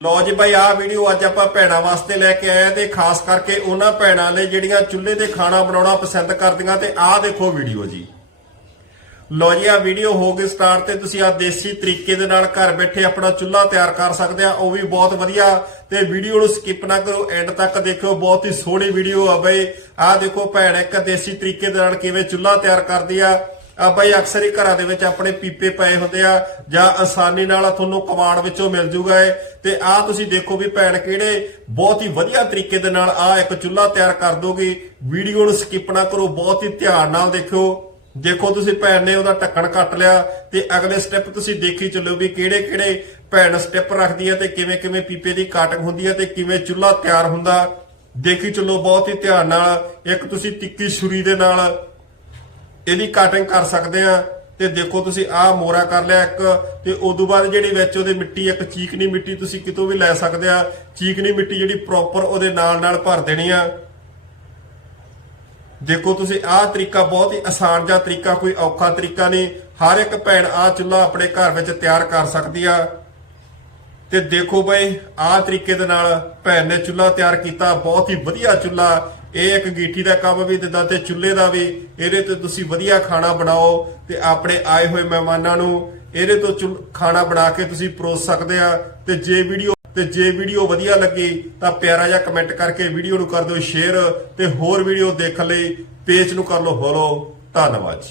ਲੋ ਜੀ ਭਾਈ, ਆਹ ਵੀਡੀਓ ਅੱਜ ਆਪਾਂ ਭੈਣਾਂ ਵਾਸਤੇ ਲੈ ਕੇ ਆਏ ਆ ਤੇ ਖਾਸ ਕਰਕੇ ਉਹਨਾਂ ਭੈਣਾਂ ਲਈ ਜਿਹੜੀਆਂ ਚੁੱਲ੍ਹੇ ਤੇ ਖਾਣਾ ਬਣਾਉਣਾ ਪਸੰਦ ਕਰਦੀਆਂ ਤੇ ਆਹ ਦੇਖੋ ਵੀਡੀਓ ਜੀ। ਲੋ ਜੀ, ਆਹ ਵੀਡੀਓ ਹੋ ਗਈ ਸਟਾਰਟ ਤੇ ਤੁਸੀਂ ਆਹ ਦੇਸੀ ਤਰੀਕੇ ਦੇ ਨਾਲ ਘਰ ਬੈਠੇ ਆਪਣਾ ਚੁੱਲ੍ਹਾ ਤਿਆਰ ਕਰ ਸਕਦੇ ਆ, ਉਹ ਵੀ ਬਹੁਤ ਵਧੀਆ। ਤੇ ਵੀਡੀਓ ਨੂੰ ਸਕਿਪ ਨਾ ਕਰੋ ਐਂਡ ਤੱਕ ਦੇਖਿਓ, ਬਹੁਤ ਹੀ ਸੋਹਣੀ ਵੀਡੀਓ ਆ ਬਈ। ਆਹ ਦੇਖੋ ਭੈਣ, ਇੱਕ ਦੇਸੀ ਤਰੀਕੇ ਦੇ ਨਾਲ ਕਿਵੇਂ ਚੁੱਲ੍ਹਾ ਤਿਆਰ ਕਰਦੀ ਆ। ਆ ਬਈ, ਅਕਸਰ ਹੀ ਘਰਾਂ ਦੇ ਵਿੱਚ ਆਪਣੇ ਪੀਪੇ ਪਏ ਹੁੰਦੇ ਆ ਜਾਂ ਆਸਾਨੀ ਨਾਲ ਤੁਹਾਨੂੰ ਕਵਾੜ ਵਿੱਚੋਂ ਮਿਲ ਜੂਗਾ ਇਹ। ਤੇ ਆ ਤੁਸੀਂ ਦੇਖੋ ਵੀ ਭੈਣ ਕਿਹੜੇ ਬਹੁਤ ਹੀ ਵਧੀਆ ਤਰੀਕੇ ਦੇ ਨਾਲ ਆ ਇੱਕ ਚੁੱਲ੍ਹਾ ਤਿਆਰ ਕਰ ਦੋਗੇ। ਵੀਡੀਓ ਨੂੰ ਸਕਿਪ ਨਾ ਕਰੋ, ਬਹੁਤ ਹੀ ਧਿਆਨ ਨਾਲ ਦੇਖਿਓ। ਦੇਖੋ ਤੁਸੀਂ ਭੈਣ ਨੇ ਉਹਦਾ ਢੱਕਣ ਕੱਟ ਲਿਆ ਤੇ ਅਗਲੇ ਸਟੈਪ ਤੁਸੀਂ ਦੇਖੀ ਚੱਲੋ ਵੀ ਕਿਹੜੇ ਕਿਹੜੇ ਭੈਣ ਸਟੈਪ ਰੱਖਦੀ ਹੈ ਤੇ ਕਿਵੇਂ ਕਿਵੇਂ ਪੀਪੇ ਦੀ ਕਾਟਿੰਗ ਹੁੰਦੀ ਹੈ ਤੇ ਕਿਵੇਂ ਚੁੱਲ੍ਹਾ ਤਿਆਰ ਹੁੰਦਾ। ਦੇਖੀ ਚੱਲੋ ਬਹੁਤ ਹੀ ਧਿਆਨ ਨਾਲ, ਇੱਕ ਤੁਸੀਂ ਤਿੱਕੀ ਛੁਰੀ ਦੇ ਨਾਲ ਇਹਦੀ ਕਟਿੰਗ ਕਰ ਸਕਦੇ ਆ। ਤੇ ਦੇਖੋ ਤੁਸੀਂ ਆਹ ਮੋਰਾ ਕਰ ਲਿਆ ਇੱਕ, ਤੇ ਉਦੋਂ ਬਾਅਦ ਜਿਹੜੀ ਵਿੱਚ ਉਹਦੇ ਮਿੱਟੀ, ਇੱਕ ਚੀਕਨੀ ਮਿੱਟੀ ਤੁਸੀਂ ਕਿਤੋਂ ਵੀ ਲੈ ਸਕਦੇ ਆ। ਚੀਕਨੀ ਮਿੱਟੀ ਜਿਹੜੀ ਪ੍ਰੋਪਰ ਉਹਦੇ ਨਾਲ ਨਾਲ ਭਰ ਦੇਣੀ ਆ। ਦੇਖੋ ਤੁਸੀਂ ਆਹ ਤਰੀਕਾ ਬਹੁਤ ਹੀ ਆਸਾਨ ਜਿਹਾ ਤਰੀਕਾ, ਕੋਈ ਔਖਾ ਤਰੀਕਾ ਨਹੀਂ। ਹਰ ਇੱਕ ਭੈਣ ਆਹ ਚੁੱਲ੍ਹਾ ਆਪਣੇ ਘਰ ਵਿੱਚ ਤਿਆਰ ਕਰ ਸਕਦੀ ਆ। ਤੇ ਦੇਖੋ ਬਈ, ਆਹ ਤਰੀਕੇ ਦੇ ਨਾਲ ਭੈਣ ਨੇ ਚੁੱਲ੍ਹਾ ਤਿਆਰ ਕੀਤਾ, ਬਹੁਤ ਹੀ ਵਧੀਆ ਚੁੱਲ੍ਹਾ। ਇਹ ਇੱਕ ਗੀਠੀ ਦਾ ਕੰਮ ਵੀ ਦਿੰਦਾ ਤੇ ਚੁੱਲ੍ਹੇ ਦਾ ਵੀ, ਇਹਦੇ ਤੇ ਤੁਸੀਂ ਵਧੀਆ ਖਾਣਾ ਬਣਾਓ ਤੇ ਆਪਣੇ ਆਏ ਹੋਏ ਮਹਿਮਾਨਾਂ ਨੂੰ ਇਹਦੇ ਤੋਂ ਚੁੱਲ- ਖਾਣਾ ਬਣਾ ਕੇ ਤੁਸੀਂ ਪਰੋਸ ਸਕਦੇ ਆ ਤੇ ਜੇ ਵੀਡੀਓ, ਤੇ ਜੇ ਵੀਡੀਓ ਵਧੀਆ ਲੱਗੀ ਤਾਂ ਪਿਆਰਾ ਜਿਹਾ ਕਮੈਂਟ ਕਰਕੇ ਵੀਡੀਓ ਨੂੰ ਕਰ ਦਿਓ ਸ਼ੇਅਰ ਤੇ ਹੋਰ ਵੀਡੀਓ ਦੇਖਣ ਲਈ ਪੇਜ ਨੂੰ ਕਰ ਲਓ ਫੋਲੋ। ਧੰਨਵਾਦ ਜੀ।